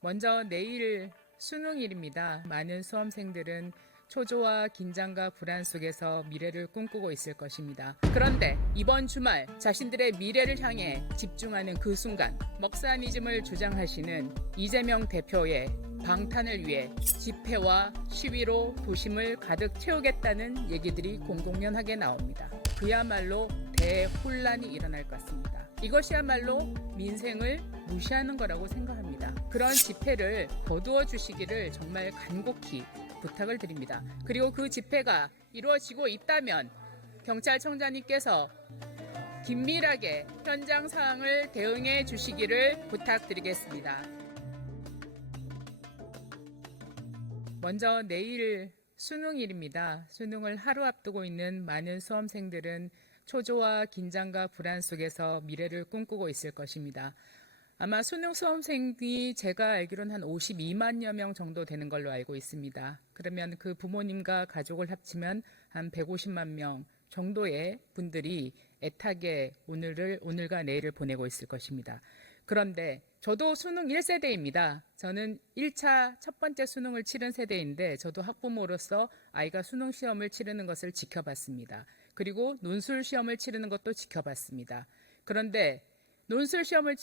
먼저 내일 수능일입니다. 많은 수험생들은 초조와 긴장과 불안 속에서 미래를 꿈꾸고 있을 것입니다. 그런데 이번 주말 자신들의 미래를 향해 집중하는 그 순간 먹사니즘을 주장하시는 이재명 대표의 방탄을 위해 집회와 시위로 도심을 가득 채우겠다는 얘기들이 공공연하게 나옵니다. 그야말로 대혼란이 일어날 것 같습니다. 이것이야말로 민생을 무시하는 거라고 생각합니다. 그런 집회를 거두어 주시기를 정말 간곡히 부탁을 드립니다. 그리고 그 집회가 이루어지고 있다면 경찰청장님께서 긴밀하게 현장 상황을 대응해 주시기를 부탁드리겠습니다. 먼저 내일 수능일입니다. 수능을 하루 앞두고 있는 많은 수험생들은 초조와 긴장과 불안 속에서 미래를 꿈꾸고 있을 것입니다. 아마 수능 수험생이 제가 알기로는 한 52만여 명 정도 되는 걸로 알고 있습니다. 그러면 그 부모님과 가족을 합치면 한 150만 명 정도의 분들이 애타게 오늘과 내일을 보내고 있을 것입니다. 그런데 저도 수능 1세대입니다. 저는 1차 첫 번째 수능을 치른 세대인데 저도 학부모로서 아이가 수능 시험을 치르는 것을 지켜봤습니다. 그리고 논술 시험을 치르는 것도 지켜봤습니다. 그런데 논술 시험을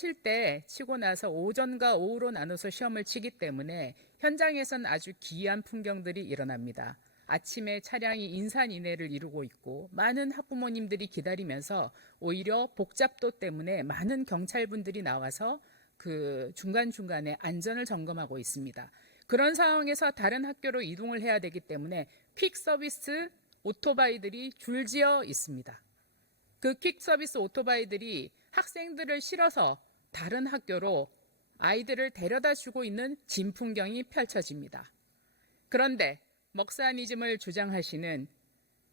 치고 나서 오전과 오후로 나눠서 시험을 치기 때문에 현장에서는 아주 기이한 풍경들이 일어납니다. 아침에 차량이 인산인해를 이루고 있고 많은 학부모님들이 기다리면서 오히려 복잡도 때문에 많은 경찰분들이 나와서 그 중간중간에 안전을 점검하고 있습니다. 그런 상황에서 다른 학교로 이동을 해야 되기 때문에 퀵 서비스 오토바이들이 줄지어 있습니다. 그 퀵 서비스 오토바이들이 학생들을 실어서 다른 학교로 아이들을 데려다 주고 있는 진풍경이 펼쳐집니다. 그런데 먹사니즘을 주장하시는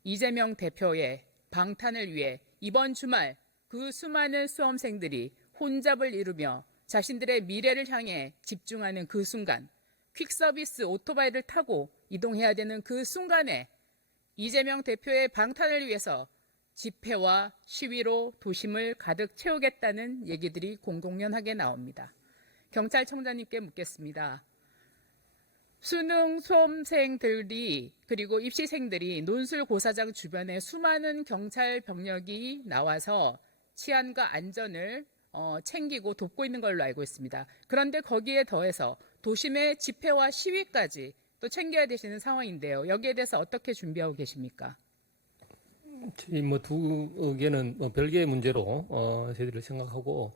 이재명 대표의 방탄을 위해 이번 주말 그 수많은 수험생들이 혼잡을 이루며 자신들의 미래를 향해 집중하는 그 순간 퀵서비스 오토바이를 타고 이동해야 되는 그 순간에 이재명 대표의 방탄을 위해서 집회와 시위로 도심을 가득 채우겠다는 얘기들이 공공연하게 나옵니다. 경찰청장님께 묻겠습니다. 수능 수험생들이 그리고 입시생들이 논술 고사장 주변에 수많은 경찰 병력이 나와서 치안과 안전을 챙기고 돕고 있는 걸로 알고 있습니다. 그런데 거기에 더해서 도심의 집회와 시위까지 또 챙겨야 되시는 상황인데요. 여기에 대해서 어떻게 준비하고 계십니까? 두 개는 별개의 문제로 저희들을 생각하고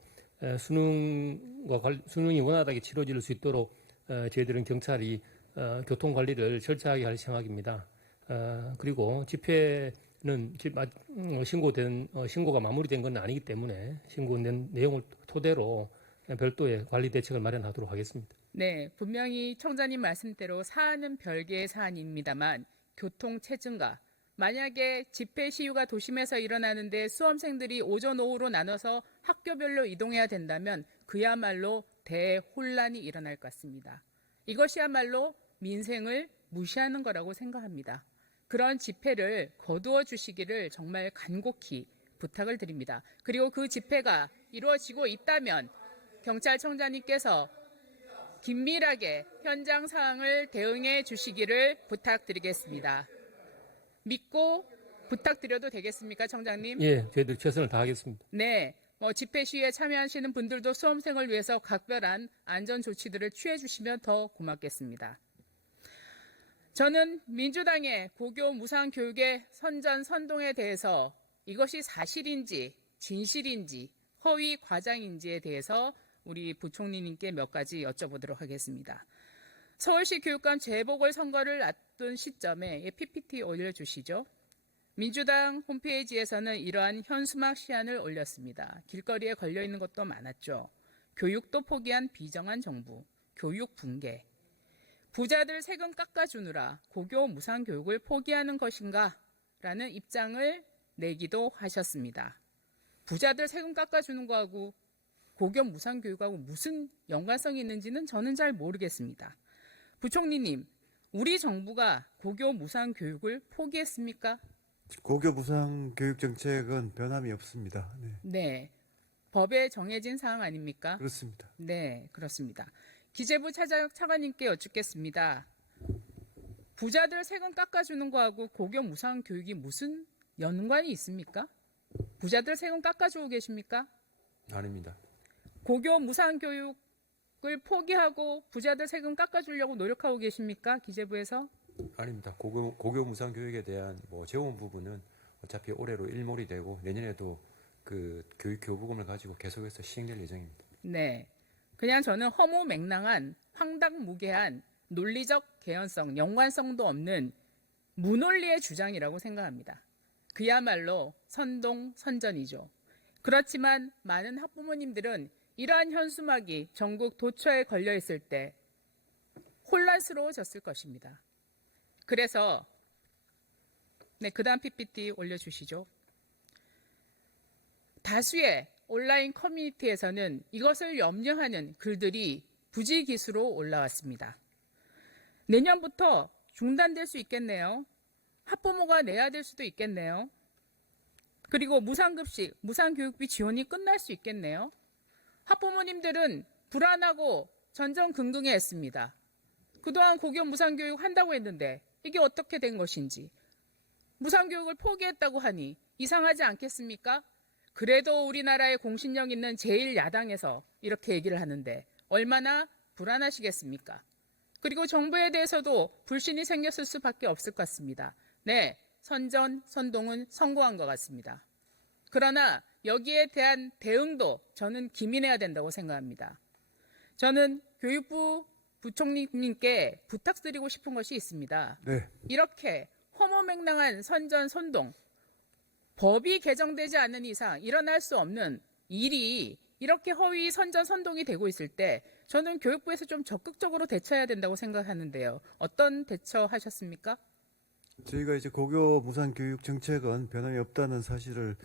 수능이 원활하게 치러질 수 있도록 저희들은 경찰이 교통 관리를 철저하게 할 생각입니다. 그리고 집회는 신고가 마무리된 건 아니기 때문에 신고된 내용을 토대로 별도의 관리 대책을 마련하도록 하겠습니다. 네, 분명히 청장님 말씀대로 사안은 별개의 사안입니다만 교통 체증가 만약에 집회 시위가 도심에서 일어나는데 수험생들이 오전 오후로 나눠서 학교별로 이동해야 된다면 그야말로 대혼란이 일어날 것 같습니다. 이것이야말로 민생을 무시하는 거라고 생각합니다. 그런 집회를 거두어 주시기를 정말 간곡히 부탁을 드립니다. 그리고 그 집회가 이루어지고 있다면 경찰청장님께서 긴밀하게 현장 상황을 대응해 주시기를 부탁드리겠습니다. 믿고 부탁드려도 되겠습니까, 청장님? 예, 저희들 최선을 다하겠습니다. 네, 집회 시위에 참여하시는 분들도 수험생을 위해서 각별한 안전 조치들을 취해 주시면 더 고맙겠습니다. 저는 민주당의 고교 무상 교육의 선전선동에 대해서 이것이 사실인지 진실인지 허위 과장인지에 대해서 우리 부총리님께 몇 가지 여쭤보도록 하겠습니다. 서울시 교육감 재보궐선거를 앞둔 시점에 PPT 올려주시죠. 민주당 홈페이지에서는 이러한 현수막 시안을 올렸습니다. 길거리에 걸려있는 것도 많았죠. 교육도 포기한 비정한 정부, 교육 붕괴. 부자들 세금 깎아주느라 고교 무상교육을 포기하는 것인가? 라는 입장을 내기도 하셨습니다. 부자들 세금 깎아주는 거하고 고교 무상교육하고 무슨 연관성이 있는지는 저는 잘 모르겠습니다. 부총리님, 우리 정부가 고교 무상교육을 포기했습니까? 고교 무상교육 정책은 변함이 없습니다. 네. 네. 법에 정해진 사항 아닙니까? 그렇습니다. 네, 그렇습니다. 기재부 차관님께 여쭙겠습니다. 부자들 세금 깎아주는 거하고 고교 무상 교육이 무슨 연관이 있습니까? 부자들 세금 깎아주고 계십니까? 아닙니다. 고교 무상 교육을 포기하고 부자들 세금 깎아주려고 노력하고 계십니까? 기재부에서? 아닙니다. 고교 무상 교육에 대한 재원 부분은 어차피 올해로 일몰이 되고 내년에도 그 교육 교부금을 가지고 계속해서 시행될 예정입니다. 네. 그냥 저는 허무맹랑한 황당무계한 논리적 개연성, 연관성도 없는 무논리의 주장이라고 생각합니다. 그야말로 선동선전이죠. 그렇지만 많은 학부모님들은 이러한 현수막이 전국 도처에 걸려 있을 때 혼란스러워졌을 것입니다. 그래서 그다음 PPT 올려주시죠. 다수의 온라인 커뮤니티에서는 이것을 염려하는 글들이 부지기수로 올라왔습니다. 내년부터 중단될 수 있겠네요. 학부모가 내야 될 수도 있겠네요. 그리고 무상급식, 무상교육비 지원이 끝날 수 있겠네요. 학부모님들은 불안하고 전전긍긍해했습니다. 그동안 고교 무상교육 한다고 했는데 이게 어떻게 된 것인지, 무상교육을 포기했다고 하니 이상하지 않겠습니까? 그래도 우리나라의 공신력 있는 제1야당에서 이렇게 얘기를 하는데 얼마나 불안하시겠습니까? 그리고 정부에 대해서도 불신이 생겼을 수밖에 없을 것 같습니다. 네, 선동은 성공한 것 같습니다. 그러나 여기에 대한 대응도 저는 기민해야 된다고 생각합니다. 저는 교육부 부총리님께 부탁드리고 싶은 것이 있습니다. 네. 이렇게 허무맹랑한 선동, 법이 개정되지 않는 이상 일어날 수 없는 일이 이렇게 허위 선동이 되고 있을 때 저는 교육부에서 좀 적극적으로 대처해야 된다고 생각하는데요. 어떤 대처하셨습니까? 저희가 이제 고교 무상 교육 정책은 변함이 없다는 사실을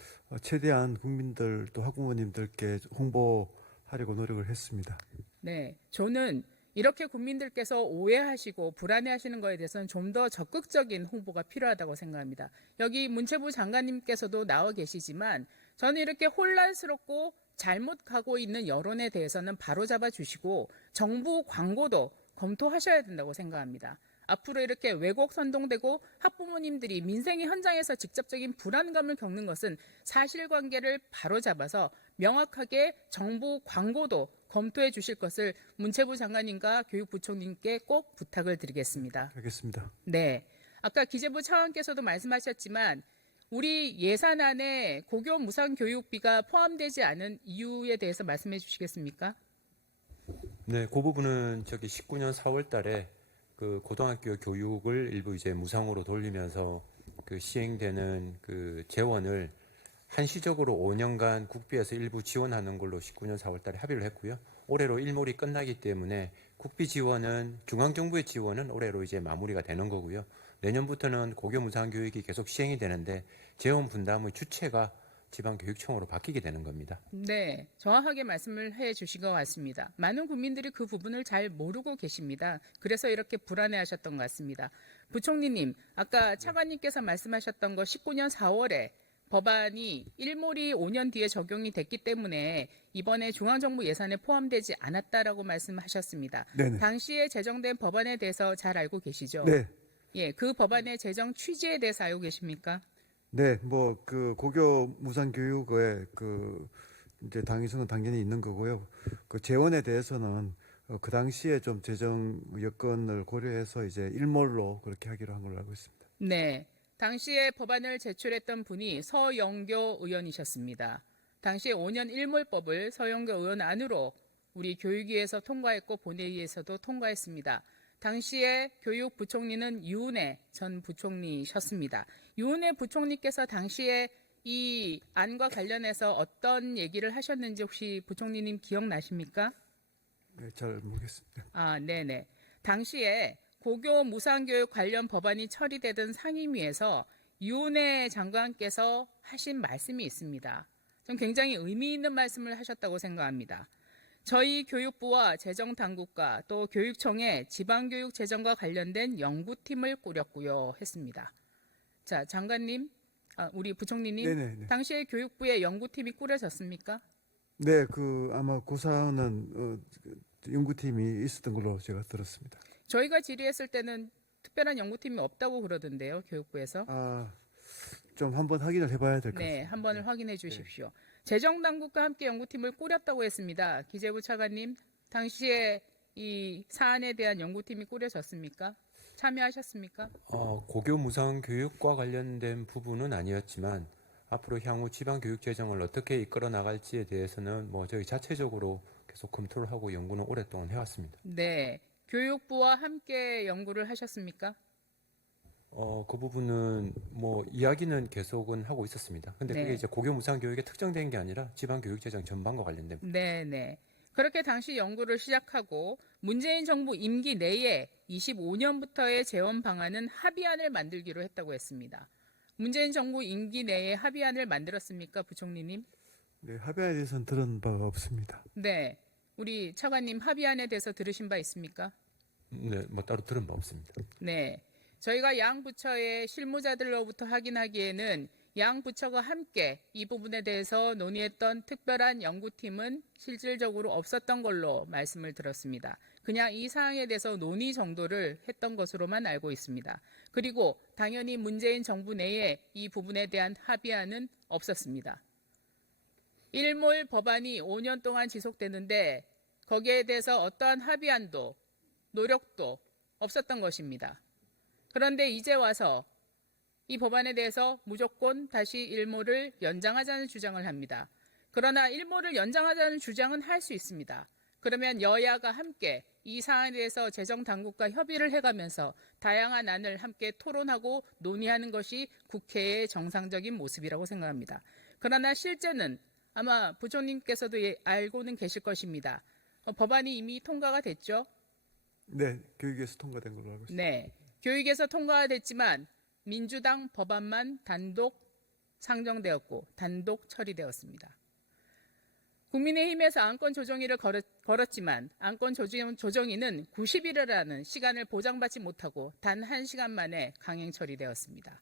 최대한 국민들 또 학부모님들께 홍보하려고 노력을 했습니다. 네, 저는 이렇게 국민들께서 오해하시고 불안해하시는 것에 대해서는 좀 더 적극적인 홍보가 필요하다고 생각합니다. 여기 문체부 장관님께서도 나와 계시지만 저는 이렇게 혼란스럽고 잘못 가고 있는 여론에 대해서는 바로잡아 주시고 정부 광고도 검토하셔야 된다고 생각합니다. 앞으로 이렇게 왜곡 선동되고 학부모님들이 민생의 현장에서 직접적인 불안감을 겪는 것은 사실관계를 바로잡아서 명확하게 정부 광고도 검토해 주실 것을 문체부 장관님과 교육부총리님께 꼭 부탁을 드리겠습니다. 알겠습니다. 네, 아까 기재부 차관께서도 말씀하셨지만 우리 예산안에 고교 무상 교육비가 포함되지 않은 이유에 대해서 말씀해 주시겠습니까? 네, 그 부분은 19년 4월 달에 그 고등학교 교육을 일부 이제 무상으로 돌리면서 그 시행되는 그 재원을 한시적으로 5년간 국비에서 일부 지원하는 걸로 19년 4월 달에 합의를 했고요. 올해로 일몰이 끝나기 때문에 국비 지원은 중앙정부의 지원은 올해로 이제 마무리가 되는 거고요. 내년부터는 고교 무상 교육이 계속 시행이 되는데 재원 분담의 주체가 지방교육청으로 바뀌게 되는 겁니다. 네, 정확하게 말씀을 해 주신 것 같습니다. 많은 국민들이 그 부분을 잘 모르고 계십니다. 그래서 이렇게 불안해하셨던 것 같습니다. 부총리님, 아까 차관님께서 말씀하셨던 거 19년 4월에 법안이 일몰이 5년 뒤에 적용이 됐기 때문에 이번에 중앙정부 예산에 포함되지 않았다라고 말씀하셨습니다. 네네. 당시에 제정된 법안에 대해서 잘 알고 계시죠? 네. 예, 그 법안의 제정 취지에 대해서 알고 계십니까? 네, 그 고교 무상 교육의 이제 당위성은 당연히 있는 거고요. 그 재원에 대해서는 그 당시에 좀 재정 여건을 고려해서 이제 일몰로 그렇게 하기로 한 걸로 알고 있습니다. 네, 당시에 법안을 제출했던 분이 서영교 의원이셨습니다. 당시에 5년 일몰법을 서영교 의원 안으로 우리 교육위에서 통과했고 본회의에서도 통과했습니다. 당시에 교육부총리는 유은혜 전 부총리셨습니다. 유은혜 부총리께서 당시에 이 안과 관련해서 어떤 얘기를 하셨는지 혹시 부총리님 기억나십니까? 네, 잘 모르겠습니다. 아, 네네. 당시에 고교 무상교육 관련 법안이 처리되던 상임위에서 유은혜 장관께서 하신 말씀이 있습니다. 좀 굉장히 의미 있는 말씀을 하셨다고 생각합니다. 저희 교육부와 재정당국과 또 교육청의 지방교육 재정과 관련된 연구팀을 꾸렸고요 했습니다. 자, 장관님, 우리 부총리님, 네네네. 당시에 교육부에 연구팀이 꾸려졌습니까? 네, 아마 그 사안은 연구팀이 있었던 걸로 제가 들었습니다. 저희가 질의했을 때는 특별한 연구팀이 없다고 그러던데요, 교육부에서. 좀 한번 확인을 해봐야 될 것 네, 같습니다. 한 번을 확인해 주십시오. 재정당국과 함께 연구팀을 꾸렸다고 했습니다. 기재부 차관님, 당시에 이 사안에 대한 연구팀이 꾸려졌습니까? 참여하셨습니까? 고교 무상 교육과 관련된 부분은 아니었지만 앞으로 향후 지방 교육 재정을 어떻게 이끌어 나갈지에 대해서는 뭐 저희 자체적으로 계속 검토를 하고 연구는 오랫동안 해왔습니다. 네, 교육부와 함께 연구를 하셨습니까? 그 부분은 뭐 이야기는 계속은 하고 있었습니다. 근데 네. 그게 이제 고교 무상 교육에 특정된 게 아니라 지방 교육 재정 전반과 관련된 부분. 네, 네. 그렇게 당시 연구를 시작하고 문재인 정부 임기 내에 25년부터의 재원 방안은 합의안을 만들기로 했다고 했습니다. 문재인 정부 임기 내에 합의안을 만들었습니까, 부총리님? 네, 합의안에 대해서는 들은 바가 없습니다. 네. 우리 차관님 합의안에 대해서 들으신 바 있습니까? 네, 뭐 따로 들은 바 없습니다. 네. 저희가 양 부처의 실무자들로부터 확인하기에는 양 부처가 함께 이 부분에 대해서 논의했던 특별한 연구팀은 실질적으로 없었던 걸로 말씀을 들었습니다. 그냥 이 사항에 대해서 논의 정도를 했던 것으로만 알고 있습니다. 그리고 당연히 문재인 정부 내에 이 부분에 대한 합의안은 없었습니다. 일몰 법안이 5년 동안 지속되는데 거기에 대해서 어떠한 합의안도 노력도 없었던 것입니다. 그런데 이제 와서 이 법안에 대해서 무조건 다시 일몰을 연장하자는 주장을 합니다. 그러나 일몰을 연장하자는 주장은 할 수 있습니다. 그러면 여야가 함께 이 사안에 대해서 재정당국과 협의를 해가면서 다양한 안을 함께 토론하고 논의하는 것이 국회의 정상적인 모습이라고 생각합니다. 그러나 실제는 아마 부총님께서도 알고는 계실 것입니다. 법안이 이미 통과가 됐죠? 네, 교육에서 통과된 걸로 알고 있습니다. 네. 교육에서 통과가 됐지만 민주당 법안만 단독 상정되었고 단독 처리되었습니다. 국민의힘에서 안건 조정위를 걸었지만 안건 조정위는 90일이라는 시간을 보장받지 못하고 단 1시간 만에 강행 처리되었습니다.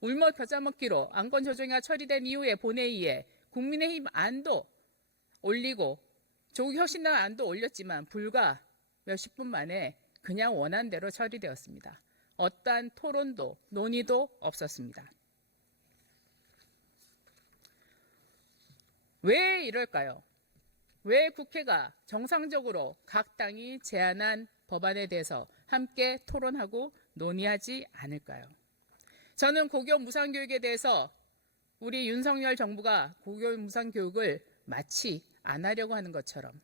울며 겨자 먹기로 안건 조정위가 처리된 이후에 본회의에 국민의힘 안도 올리고 조국혁신당 안도 올렸지만 불과 몇십 분 만에 그냥 원한 대로 처리되었습니다. 어떠한 토론도 논의도 없었습니다. 왜 이럴까요? 왜 국회가 정상적으로 각 당이 제안한 법안에 대해서 함께 토론하고 논의하지 않을까요? 저는 고교 무상교육에 대해서 우리 윤석열 정부가 고교 무상교육을 마치 안 하려고 하는 것처럼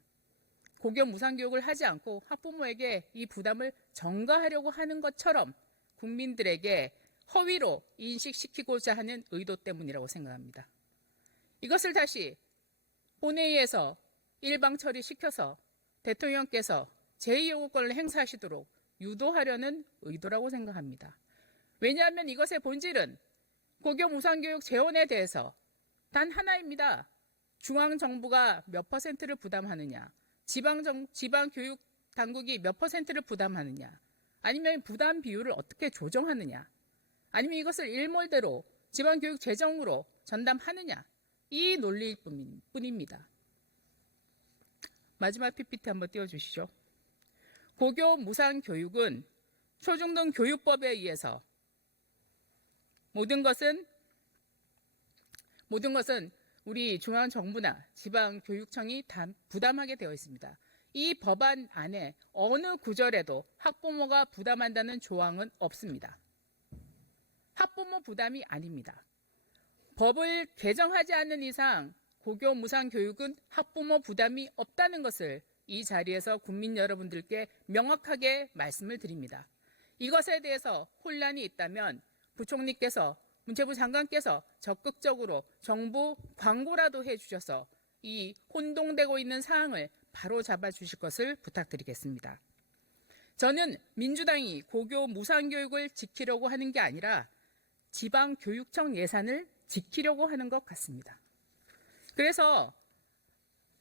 고교 무상교육을 하지 않고 학부모에게 이 부담을 전가하려고 하는 것처럼 국민들에게 허위로 인식시키고자 하는 의도 때문이라고 생각합니다. 이것을 다시 본회의에서 일방 처리시켜서 대통령께서 제2요구권을 행사하시도록 유도하려는 의도라고 생각합니다. 왜냐하면 이것의 본질은 고교 무상교육 재원에 대해서 단 하나입니다. 중앙정부가 몇 퍼센트를 부담하느냐, 지방교육 당국이 몇 퍼센트를 부담하느냐, 아니면 부담 비율을 어떻게 조정하느냐, 아니면 이것을 일몰대로 지방교육 재정으로 전담하느냐, 이 논리일 뿐입니다. 마지막 PPT 한번 띄워주시죠. 고교 무상교육은 초중등 교육법에 의해서 모든 것은 우리 중앙정부나 지방교육청이 부담하게 되어 있습니다. 이 법안 안에 어느 구절에도 학부모가 부담한다는 조항은 없습니다. 학부모 부담이 아닙니다. 법을 개정하지 않는 이상 고교 무상교육은 학부모 부담이 없다는 것을 이 자리에서 국민 여러분들께 명확하게 말씀을 드립니다. 이것에 대해서 혼란이 있다면 부총리께서 문체부 장관께서 적극적으로 정부 광고라도 해주셔서 이 혼동되고 있는 사항을 바로 잡아주실 것을 부탁드리겠습니다. 저는 민주당이 고교 무상교육을 지키려고 하는 게 아니라 지방교육청 예산을 지키려고 하는 것 같습니다. 그래서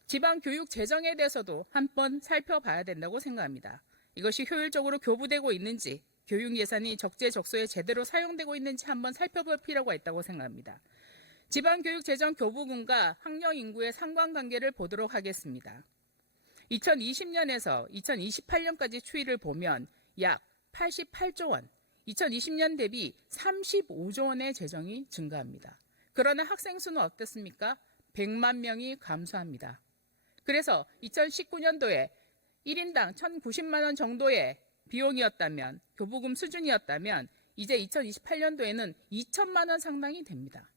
지방교육 재정에 대해서도 한번 살펴봐야 된다고 생각합니다. 이것이 효율적으로 교부되고 있는지, 교육 예산이 적재적소에 제대로 사용되고 있는지 한번 살펴볼 필요가 있다고 생각합니다. 지방교육 재정 교부금과 학령 인구의 상관관계를 보도록 하겠습니다. 2020년에서 2028년까지 추이를 보면 약 88조 원, 2020년 대비 35조 원의 재정이 증가합니다. 그러나 학생 수는 어떻습니까? 100만 명이 감소합니다. 그래서 2019년도에 1인당 1,090만 원 정도의 비용이었다면, 교부금 수준이었다면 이제 2028년도에는 2천만 원 상당이 됩니다.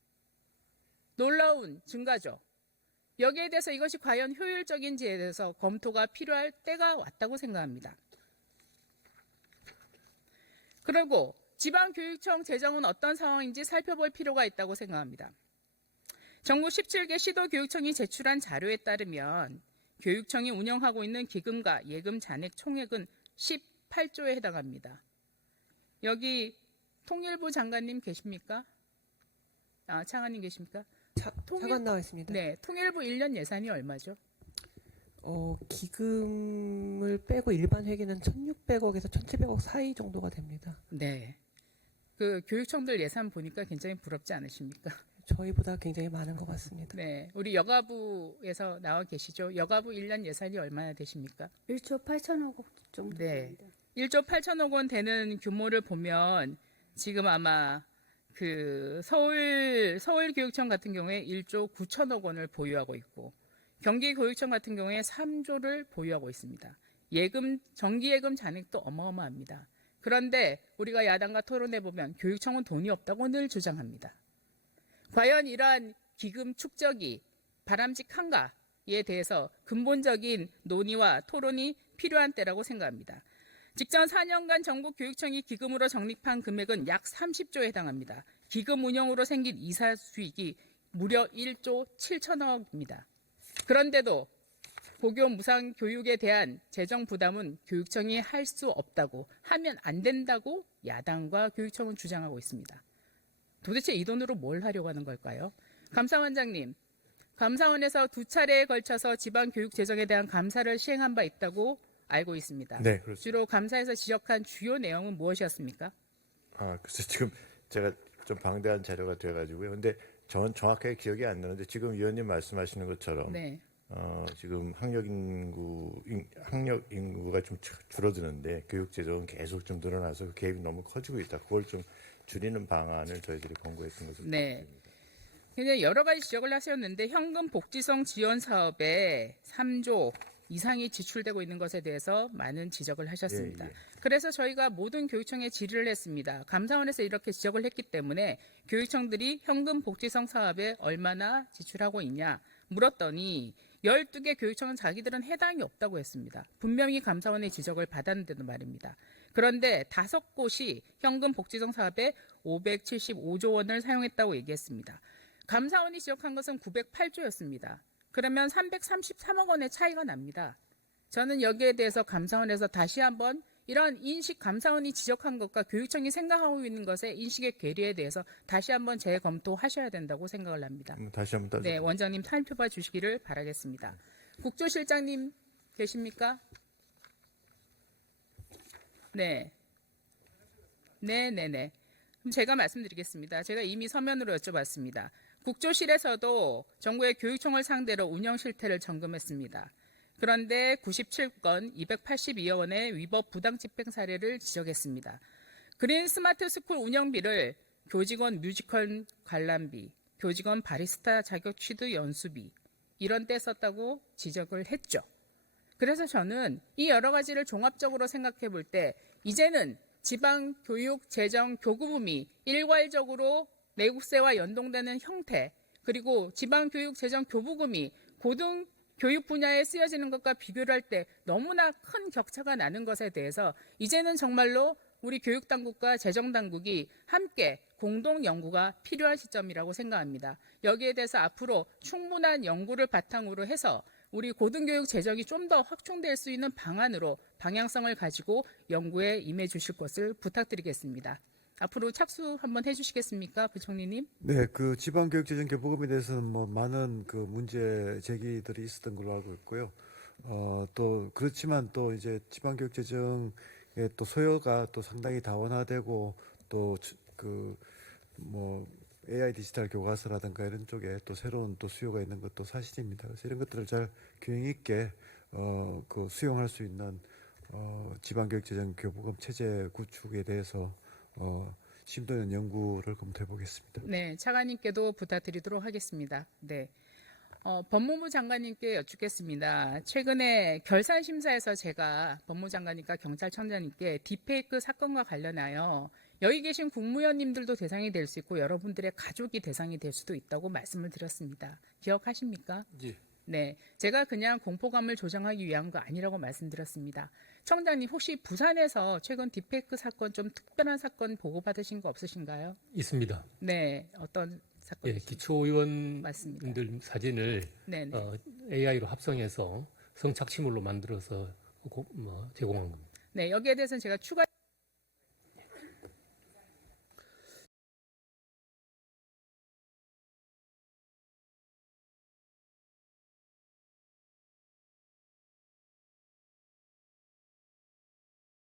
놀라운 증가죠. 여기에 대해서 이것이 과연 효율적인지에 대해서 검토가 필요할 때가 왔다고 생각합니다. 그리고 지방교육청 재정은 어떤 상황인지 살펴볼 필요가 있다고 생각합니다. 전국 17개 시도교육청이 제출한 자료에 따르면 교육청이 운영하고 있는 기금과 예금 잔액 총액은 18조에 해당합니다. 여기 통일부 장관님 계십니까? 창안님 계십니까? 차관 나와 있습니다. 네, 통일부 1년 예산이 얼마죠? 기금을 빼고 일반 회계는 1,600억에서 1,700억 사이 정도가 됩니다. 네. 그 교육청들 예산 보니까 굉장히 부럽지 않으십니까? 저희보다 굉장히 많은 것 같습니다. 네. 우리 여가부에서 나와 계시죠? 여가부 1년 예산이 얼마나 되십니까? 1조 8천억 정도 네. 됩니다. 1조 8천억 원 되는 규모를 보면 지금 아마 그 서울교육청 같은 경우에 1조 9천억 원을 보유하고 있고 경기교육청 같은 경우에 3조를 보유하고 있습니다. 정기예금 잔액도 어마어마합니다. 그런데 우리가 야당과 토론해 보면 교육청은 돈이 없다고 늘 주장합니다. 과연 이러한 기금 축적이 바람직한가에 대해서 근본적인 논의와 토론이 필요한 때라고 생각합니다. 직전 4년간 전국 교육청이 기금으로 적립한 금액은 약 30조에 해당합니다. 기금 운영으로 생긴 이사 수익이 무려 1조 7천억입니다. 그런데도 고교 무상 교육에 대한 재정 부담은 교육청이 할 수 없다고, 하면 안 된다고 야당과 교육청은 주장하고 있습니다. 도대체 이 돈으로 뭘 하려고 하는 걸까요? 감사원장님, 감사원에서 2차례에 걸쳐서 지방교육 재정에 대한 감사를 시행한 바 있다고 알고 있습니다. 네, 그렇습니다. 주로 감사에서 지적한 주요 내용은 무엇이었습니까? 글쎄 지금 제가 좀 방대한 자료가 돼가지고요. 근데 저는 정확하게 기억이 안 나는데 지금 위원님 말씀하시는 것처럼 네. 지금 학력 인구가 좀 줄어드는데 교육 재정은 계속 좀 늘어나서 그 갭이 너무 커지고 있다. 그걸 좀 줄이는 방안을 저희들이 권고했던 것으로 네. 기억됩니다. 굉장히 여러 가지 지적을 하셨는데 현금 복지성 지원 사업에 3조 이상이 지출되고 있는 것에 대해서 많은 지적을 하셨습니다. 예, 예. 그래서 저희가 모든 교육청에 질의를 했습니다. 감사원에서 이렇게 지적을 했기 때문에 교육청들이 현금 복지성 사업에 얼마나 지출하고 있냐 물었더니 12개 교육청은 자기들은 해당이 없다고 했습니다. 분명히 감사원의 지적을 받았는데도 말입니다. 그런데 5곳이 현금 복지성 사업에 575조 원을 사용했다고 얘기했습니다. 감사원이 지적한 것은 908조였습니다. 그러면 333억 원의 차이가 납니다. 저는 여기에 대해서 감사원에서 다시 한번 이런 인식, 감사원이 지적한 것과 교육청이 생각하고 있는 것의 인식의 괴리에 대해서 다시 한번 재검토하셔야 된다고 생각을 합니다. 다시 한번 따져. 네, 원장님 살펴봐 주시기를 바라겠습니다. 국조실장님 계십니까? 네. 네네네. 그럼 제가 말씀드리겠습니다. 제가 이미 서면으로 여쭤봤습니다. 국조실에서도 정부의 교육청을 상대로 운영 실태를 점검했습니다. 그런데 97건 282여 원의 위법 부당 집행 사례를 지적했습니다. 그린 스마트 스쿨 운영비를 교직원 뮤지컬 관람비, 교직원 바리스타 자격 취득 연수비 이런 데 썼다고 지적을 했죠. 그래서 저는 이 여러 가지를 종합적으로 생각해 볼 때 이제는 지방교육 재정 교부금이 일괄적으로 내국세와 연동되는 형태, 그리고 지방교육 재정 교부금이 고등교육 분야에 쓰여지는 것과 비교를 할 때 너무나 큰 격차가 나는 것에 대해서 이제는 정말로 우리 교육당국과 재정당국이 함께 공동 연구가 필요한 시점이라고 생각합니다. 여기에 대해서 앞으로 충분한 연구를 바탕으로 해서 우리 고등교육 재정이 좀 더 확충될 수 있는 방안으로 방향성을 가지고 연구에 임해 주실 것을 부탁드리겠습니다. 앞으로 착수 한번 해주시겠습니까, 부총리님? 네, 그 지방교육재정 교부금에 대해서는 뭐 많은 그 문제 제기들이 있었던 걸로 알고 있고요. 또 그렇지만 또 이제 지방교육재정의 또 소요가 또 상당히 다원화되고 또 그 뭐 AI 디지털 교과서라든가 이런 쪽에 또 새로운 또 수요가 있는 것도 사실입니다. 그래서 이런 것들을 잘 균형 있게 그 수용할 수 있는 지방교육재정교부금 체제 구축에 대해서 심도 있는 연구를 검토해 보겠습니다. 네, 차관님께도 부탁드리도록 하겠습니다. 네. 법무부 장관님께 여쭙겠습니다. 최근에 결산심사에서 제가 법무부 장관님과 경찰청장님께 딥페이크 사건과 관련하여 여기 계신 국무위원님들도 대상이 될 수 있고 여러분들의 가족이 대상이 될 수도 있다고 말씀을 드렸습니다. 기억하십니까? 예. 네, 제가 그냥 공포감을 조장하기 위한 거 아니라고 말씀드렸습니다. 청장님 혹시 부산에서 최근 딥페이크 사건 좀 특별한 사건 보고받으신 거 없으신가요? 있습니다. 네, 어떤 사건? 예, 기초의원들 맞습니다. 사진을 네, AI로 합성해서 성착취물로 만들어서 제공한 겁니다. 네, 여기에 대해서는 제가 추가